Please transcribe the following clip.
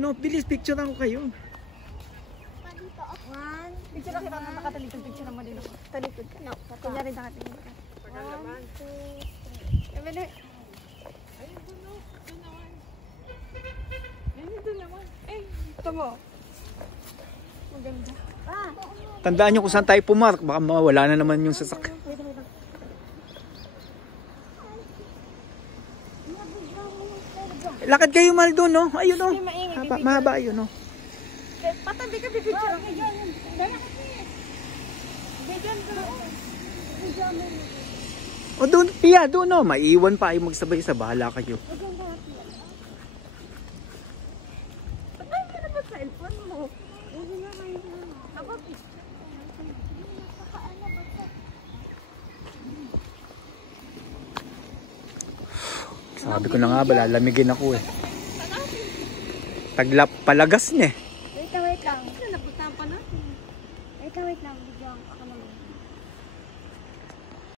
Ayun o, bilis, picture ako kayo. One. Picture na kita na nakatalikod. Picture mo din ako. Talikod ka. No, Kanya rin nakatalikod ka. 1, 2, 3. Emily. Doon naman. Ito mo. Maganda. Ah. Tandaan nyo kung saan tayo pumark. Baka mawala na naman yung sasakyan. Wait lang. Lakad kayo mal doon, no? Ayun, no? Hindi maingay. Mahaba ayun, no? Patabi ka, pipicture ako. O doon, Pia, doon, no? Maiwan pa ay magsabay sa bahala kayo. Ay, ano ba cellphone mo? Sabi ko na nga ba, lalamigin ako eh. Taglap palagas niya eh. Wait lang. Napuntahan pa natin. Wait lang, bigyan ko.